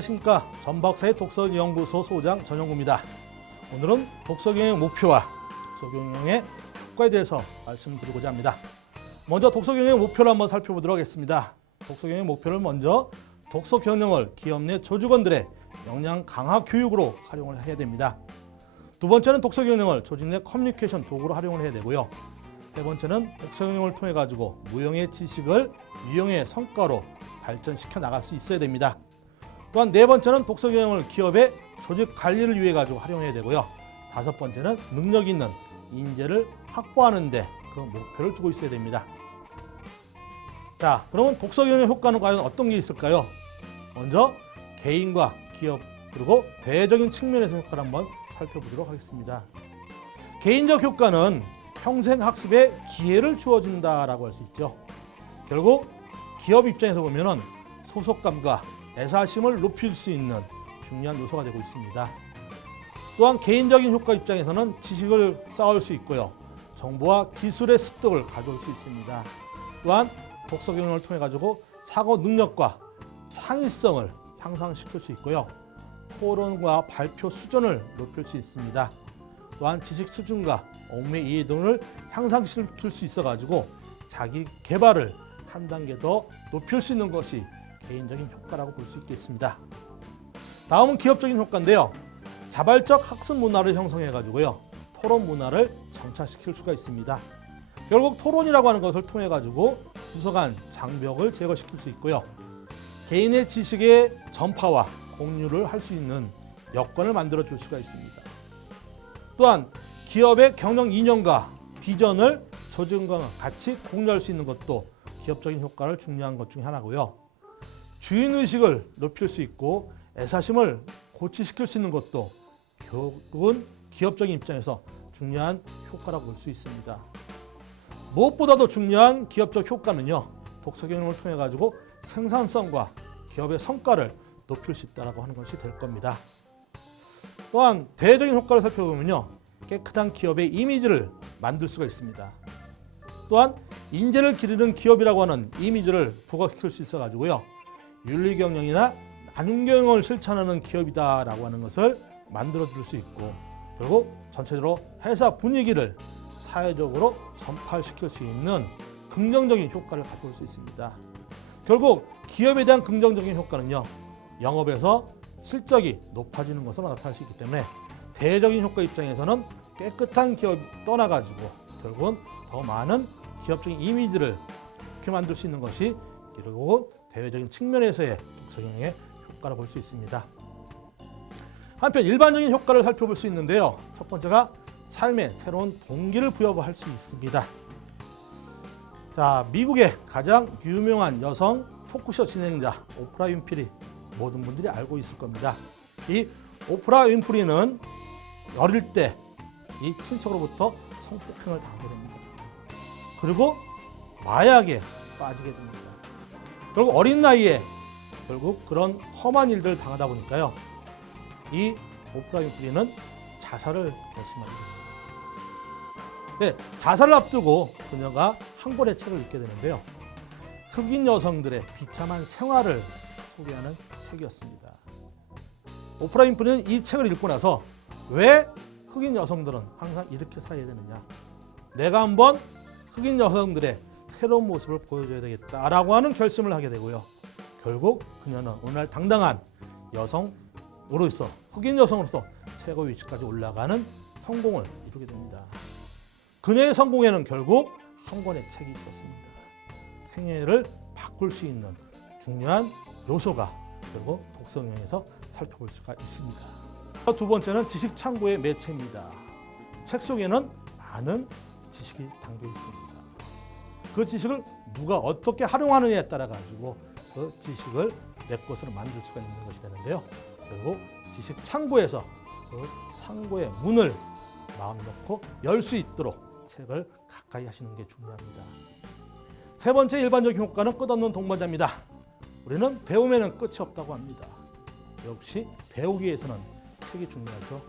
안녕하십니까. 전박사의 독서연구소 소장 전영구입니다. 오늘은 독서경영의 목표와 독서경영의 효과에 대해서 말씀드리고자 합니다. 먼저 독서경영의 목표를 한번 살펴보도록 하겠습니다. 독서경영의 목표를 먼저 독서경영을 기업 내 조직원들의 역량 강화 교육으로 활용을 해야 됩니다. 두 번째는 독서경영을 조직 내 커뮤니케이션 도구로 활용을 해야 되고요. 세 번째는 독서경영을 통해 가지고 무형의 지식을 유형의 성과로 발전시켜 나갈 수 있어야 됩니다. 또한 네 번째는 독서경영을 기업의 조직 관리를 위해 가지고 활용해야 되고요. 다섯 번째는 능력 있는 인재를 확보하는 데 그 목표를 두고 있어야 됩니다. 자, 그러면 독서경영의 효과는 과연 어떤 게 있을까요? 먼저 개인과 기업 그리고 대외적인 측면에서 효과를 한번 살펴보도록 하겠습니다. 개인적 효과는 평생 학습에 기회를 주어준다라고 할 수 있죠. 결국 기업 입장에서 보면은 소속감과 애사심을 높일 수 있는 중요한 요소가 되고 있습니다. 또한 개인적인 효과 입장에서는 지식을 쌓을 수 있고요. 정보와 기술의 습득을 가져올 수 있습니다. 또한 독서 경영을 통해 가지고 사고 능력과 창의성을 향상시킬 수 있고요. 토론과 발표 수준을 높일 수 있습니다. 또한 지식 수준과 업무 이해 등을 향상시킬 수 있어 가지고 자기 개발을 한 단계 더 높일 수 있는 것이 개인적인 효과라고 볼 수 있겠습니다. 다음은 기업적인 효과인데요. 자발적 학습 문화를 형성해 가지고요. 토론 문화를 정착시킬 수가 있습니다. 결국 토론이라고 하는 것을 통해 가지고 부서 간 장벽을 제거시킬 수 있고요. 개인의 지식의 전파와 공유를 할 수 있는 여건을 만들어 줄 수가 있습니다. 또한 기업의 경영 이념과 비전을 조직과 같이 공유할 수 있는 것도 기업적인 효과를 중요한 것 중에 하나고요. 주인의식을 높일 수 있고 애사심을 고취시킬 수 있는 것도 결국은 기업적인 입장에서 중요한 효과라고 볼 수 있습니다. 무엇보다도 중요한 기업적 효과는요. 독서경영을 통해 가지고 생산성과 기업의 성과를 높일 수 있다고 하는 것이 될 겁니다. 또한 대외적인 효과를 살펴보면요. 깨끗한 기업의 이미지를 만들 수가 있습니다. 또한 인재를 기르는 기업이라고 하는 이미지를 부각시킬 수 있어 가지고요. 윤리경영이나 나눔경영을 실천하는 기업이다라고 하는 것을 만들어 줄 수 있고 결국 전체적으로 회사 분위기를 사회적으로 전파시킬 수 있는 긍정적인 효과를 가져올 수 있습니다. 결국 기업에 대한 긍정적인 효과는요. 영업에서 실적이 높아지는 것으로 나타날 수 있기 때문에 대외적인 효과 입장에서는 깨끗한 기업이 떠나가지고 결국은 더 많은 기업적인 이미지를 좋게 만들 수 있는 것이 결국 대외적인 측면에서의 독서경영의 효과라고 볼 수 있습니다. 한편 일반적인 효과를 살펴볼 수 있는데요. 첫 번째가 삶에 새로운 동기를 부여할 수 있습니다. 자, 미국의 가장 유명한 여성 토크쇼 진행자 오프라 윈프리 모든 분들이 알고 있을 겁니다. 이 오프라 윈프리는 어릴 때 이 친척으로부터 성폭행을 당하게 됩니다. 그리고 마약에 빠지게 됩니다. 결국 어린 나이에 결국 그런 험한 일들을 당하다 보니까요. 이 오프라 윈프리는 자살을 결심하게 됩니다. 네, 자살을 앞두고 그녀가 한 권의 책을 읽게 되는데요. 흑인 여성들의 비참한 생활을 소개하는 책이었습니다. 오프라 윈프리는 이 책을 읽고 나서 왜 흑인 여성들은 항상 이렇게 살아야 되느냐. 내가 한번 흑인 여성들의 새로운 모습을 보여줘야 되겠다라고 하는 결심을 하게 되고요. 결국 그녀는 오늘날 당당한 여성으로서 흑인 여성으로서 최고 위치까지 올라가는 성공을 이루게 됩니다. 그녀의 성공에는 결국 한 권의 책이 있었습니다. 생애를 바꿀 수 있는 중요한 요소가 결국 독서경영에서 살펴볼 수가 있습니다. 두 번째는 지식 창고의 매체입니다. 책 속에는 많은 지식이 담겨 있습니다. 그 지식을 누가 어떻게 활용하느냐에 따라 가지고 그 지식을 내 것으로 만들 수가 있는 것이 되는데요. 결국 지식 창고에서 그 창고의 문을 마음 놓고 열 수 있도록 책을 가까이 하시는 게 중요합니다. 세 번째 일반적인 효과는 끝없는 동반자입니다. 우리는 배움에는 끝이 없다고 합니다. 역시 배우기 위해서는 책이 중요하죠.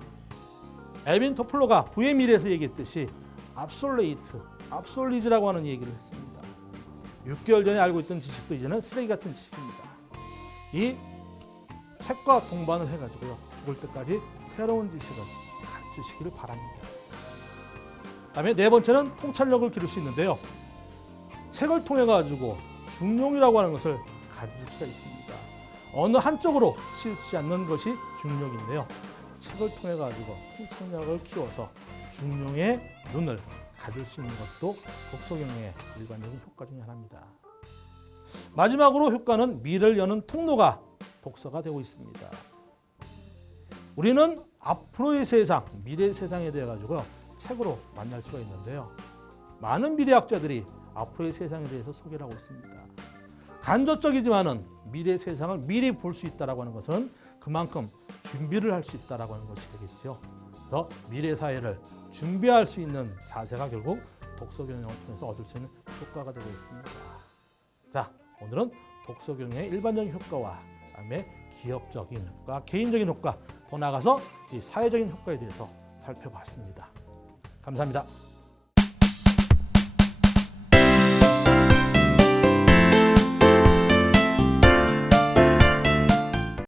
엘빈 토플러가 부의 미래에서 얘기했듯이 압솔리즈라고 하는 얘기를 했습니다. 6개월 전에 알고 있던 지식도 이제는 쓰레기 같은 지식입니다. 이 책과 동반을 해가지고요. 죽을 때까지 새로운 지식을 가르치시기를 바랍니다. 다음에 네 번째는 통찰력을 기를 수 있는데요. 책을 통해 가지고 중용이라고 하는 것을 가질 수가 있습니다. 어느 한쪽으로 치우치지 않는 것이 중용인데요. 책을 통해 가지고 통찰력을 키워서 중용의 눈을 가질 수 있는 것도 독서경영의 일반적인 효과 중에 하나입니다. 마지막으로 효과는 미래를 여는 통로가 독서가 되고 있습니다. 우리는 앞으로의 세상, 미래의 세상에 대해 가지고 책으로 만날 수가 있는데요. 많은 미래학자들이 앞으로의 세상에 대해서 소개를 하고 있습니다. 간접적이지만은 미래의 세상을 미리 볼 수 있다라고 하는 것은 그만큼 준비를 할 수 있다라고 하는 것이 되겠죠. 그래서 미래 사회를 준비할 수 있는 자세가 결국 독서 경영을 통해서 얻을 수 있는 효과가 되고 있습니다. 자, 오늘은 독서 경영의 일반적인 효과와 그다음에 기업적인 효과, 개인적인 효과, 더 나아가서 이 사회적인 효과에 대해서 살펴봤습니다. 감사합니다.